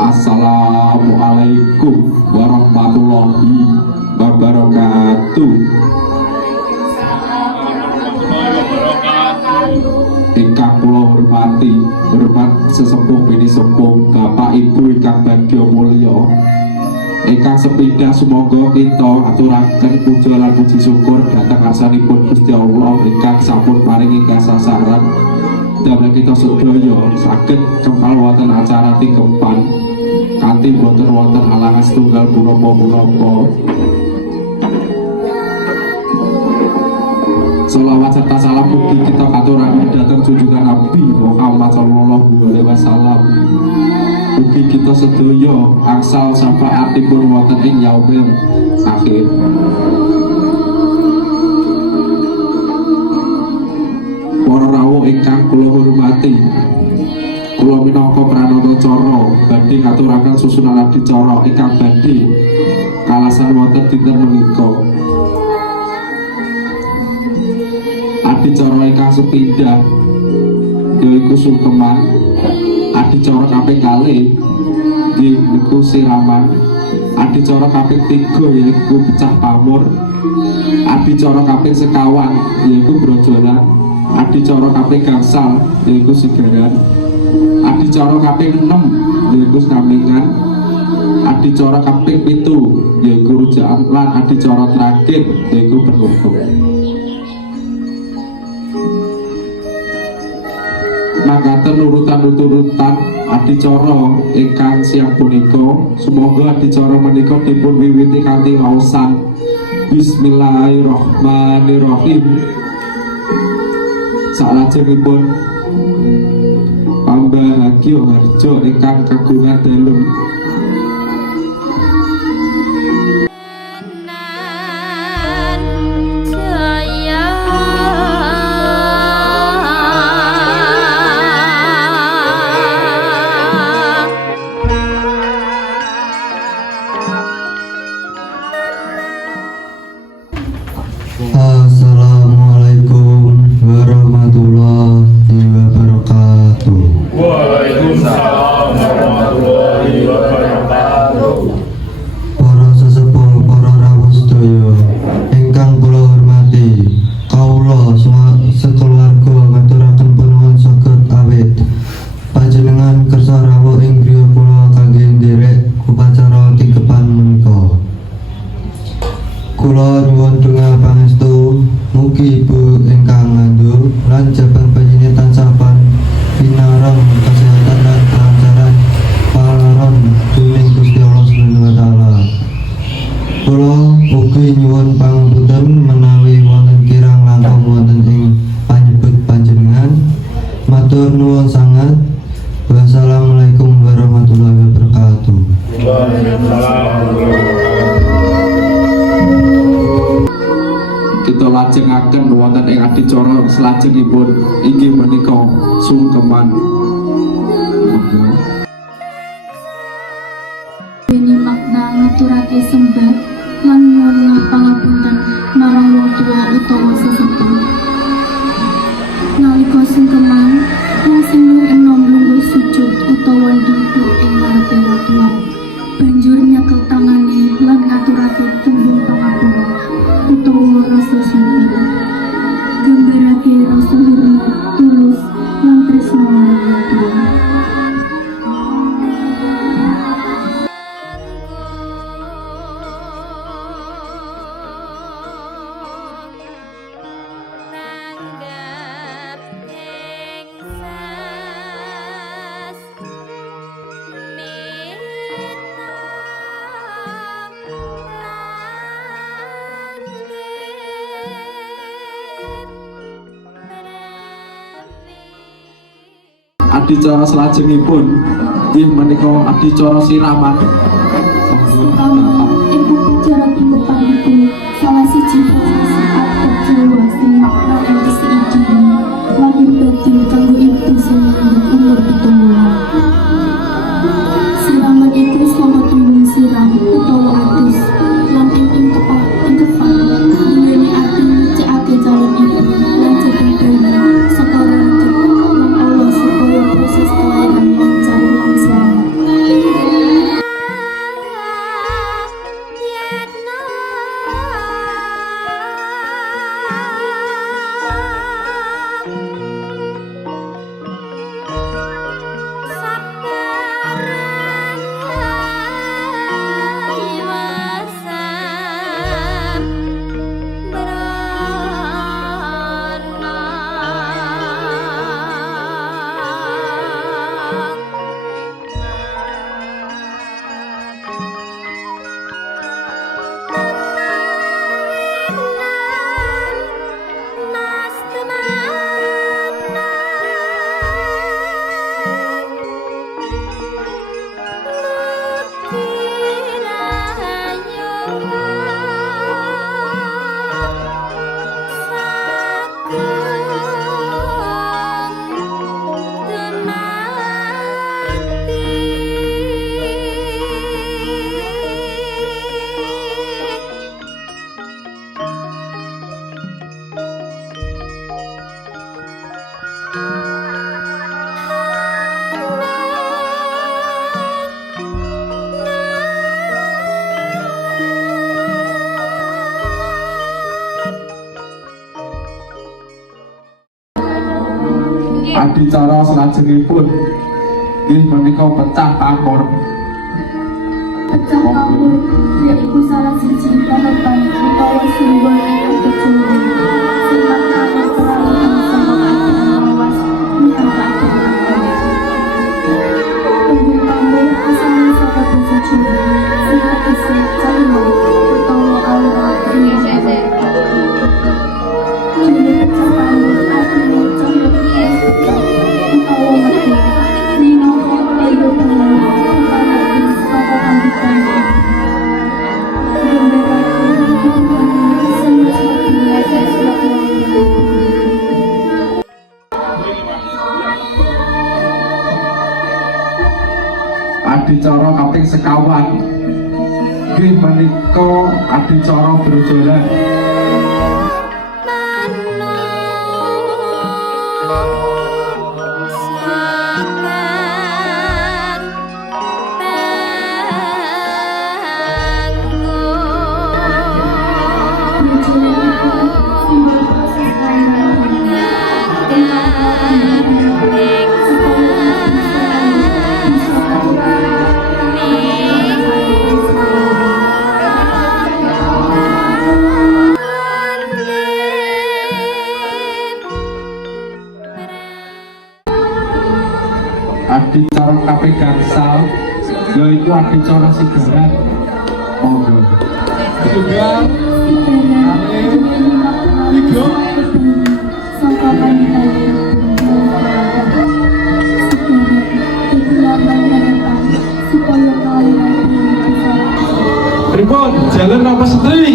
Assalamualaikum warahmatullahi wabarakatuh. Ingkang kula hormati, hormat sesepuh bini sepuh, Bapak Ibu ingkang bagya mulya. Ingkang sepindah sumangga kita aturaken puja lan puji syukur dhateng asmanipun Gusti Allah ingkang sampun paringi kasasaran damel kita sedaya saged kempal wonten acara tingkepan kanthi boten wonten halangan setunggal punapa-punapa. Sholawat serta salam mugi kita aturaken dhateng junjungan Nabi Muhammad sallallahu alaihi wasallam. Mugi kita sedaya angsal syafaatipun wonten ing yaumil akhir. Para rawuh ingkang kula hormati, kula minangka pranata cara badhe ngaturaken susunan adicara ingkang badhe kalasan wonten dinten menika. Adicara ingkang sepindhah yaiku sungkeman, adicara kaping kalih niku siraman, adicara kaping 3 yaiku pecah pamur, adicara kaping sekawan yaiku brojolan, adicara kaping gangsal yaiku sigaran, adicara kaping 6 yaiku samingan, adicara kaping 7 yaiku rujaan, lan adicara terakhir yaiku penutup. Mangkaten urutan adicara ingkang siang punika, semoga adicara menika dipun wiwiti kanthi waosan Bismillahirrahmanirrahim. Salajengipun pambahagya harja ingkang kagungan dalem Assalamualaikum warahmatullahi wabarakatuh. Waalaikumsalam warahmatullahi wabarakatuh. Para sesepuh, para rawuh sedaya ingkang kula hormati, kawula sekeluarga ngaturaken punuwun saged awit panjenengan kersa rawuh ing griya kula kangge nderek upacara tingkepan menika. Kula nyuwun donga pangestu mugi ibu ingkang ngandhut lan jabang bayine tansah pinareng kesehatan lan kelancaran palaron dening Gusti Allah Subhanahu wa taala. Kula ugi nyuwun pangapunten menawi wonten kirang langkung wonten ing panyebut panjenengan. Matur nuwun sanget. Wassalamualaikum warahmatullahi wabarakatuh. kita lajengaken wonten ing adicara salajengipun inggih menika sungkeman. Ini makna ngaturake sembah lan nyuwun pangapunten marang wong tuwa utawa sesepuh. Nalika sungkeman, wong sing enom lungguh sujud utawa ndhuwur ing ngarepe wong tuwa, banjur nyekel tangane lan ngaturake tembung pangapura utawa rasa syukur. Gambarake rasa hormat tulus lan tresna marang wong tuwa. adicara salajengipun inggih menika adicara siraman. Pertama, ing upacara timupan iku salah siji prosesi adat Jawa sing makna ing seiji lahir batin kanggo ibu sing nyambut umur 7 wulan. Siraman iku saka tembung siram utawa atus lan ing tepat duweni arti nyecekake calon ibu lan jepit bayi saka rangkep lan Allah supaya proses kelahiran lancar lan selamat. Adicara salajengipun inggih menika pecah pamor. Pecah pamor yaiku salah siji tahapan utawa simbol ing kecuali sing maknane peralihan saka keadaan lawas menyang keadaan lawas. Tembung pamor asalé saka basa Jawa sing tegese calima utawa aura ing Juli pecah pamor artinya cahya utawa mati minangka ayo penyanyi saka kambikan Adicara kaping sekawan inggih menika adicara brojolan. Adicara kaping gangsal yaiku adicara sigaran. Monggo. Sigaran. Tiga. Saka panitia supaya kalian bisa Pripun jalan apa setri?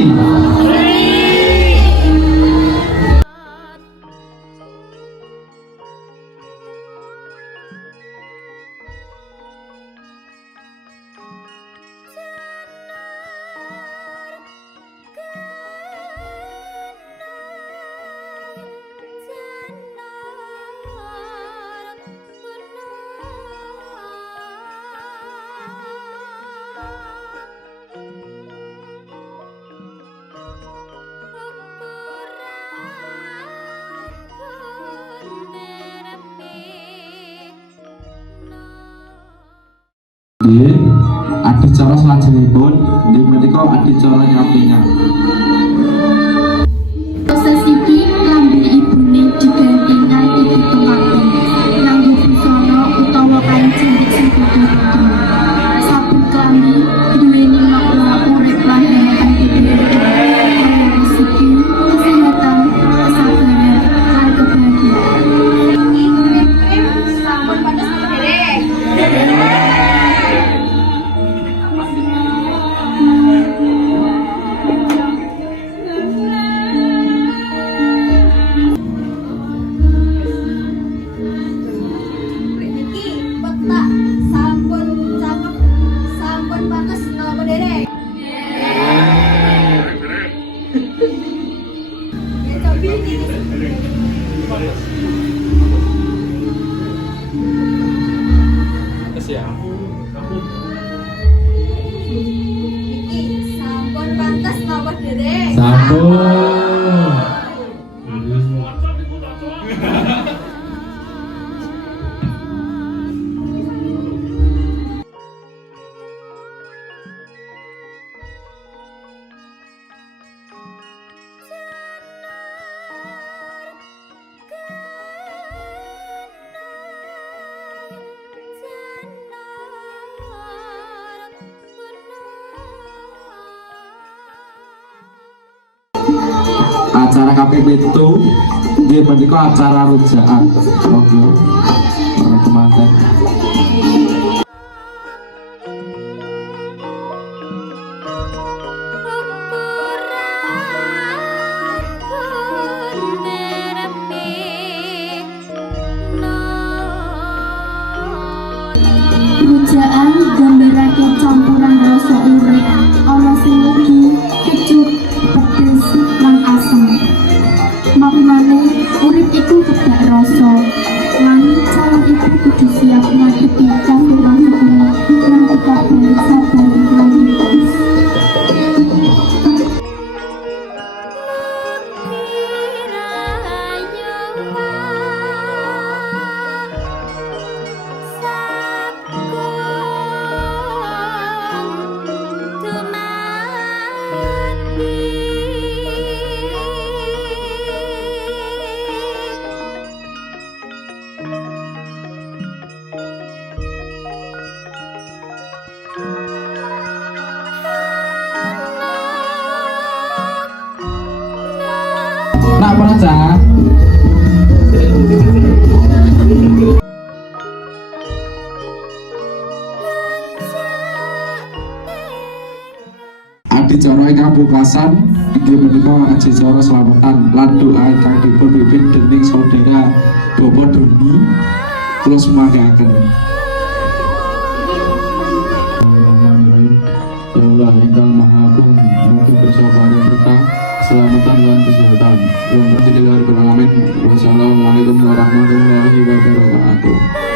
Nggih, adicara salajengipun inggih menika adicara nyampingan. proses iki lambe ibune diganti nganti ditungaken nganggo busana utawa kain cilik sing putih-putih. Sabun klambi duweni makna urip lan harapan hidup, rezeki, kesehatan, kesabaran, lan kebahagiaan. Iki sampun pantes napa dereng? Sampun. Acara KPP itu dia menika acara rujaan. Oke. Para temanten. Rujaan gambarake campuran rasa urip ana sing legi, kecut, pedes lan asem. Maknane urip iku kedak rasa lan calon iku kudu siap ngadepi campuran urip lan tetap sabar lan ikhlas. Nak peraca. Adicara ingkang pungkasan inggih menika adicara selamatan lan doa ingkang dipun pimpin dening saudara Bapak Doni kula sumanggaken. Ya Allah ingkang Maha Agung, mugi bersabar berkah, keselamatan dan kesehatan. Yang bertiga dari Amin. Wassalamualaikum warahmatullahi wabarakatuh.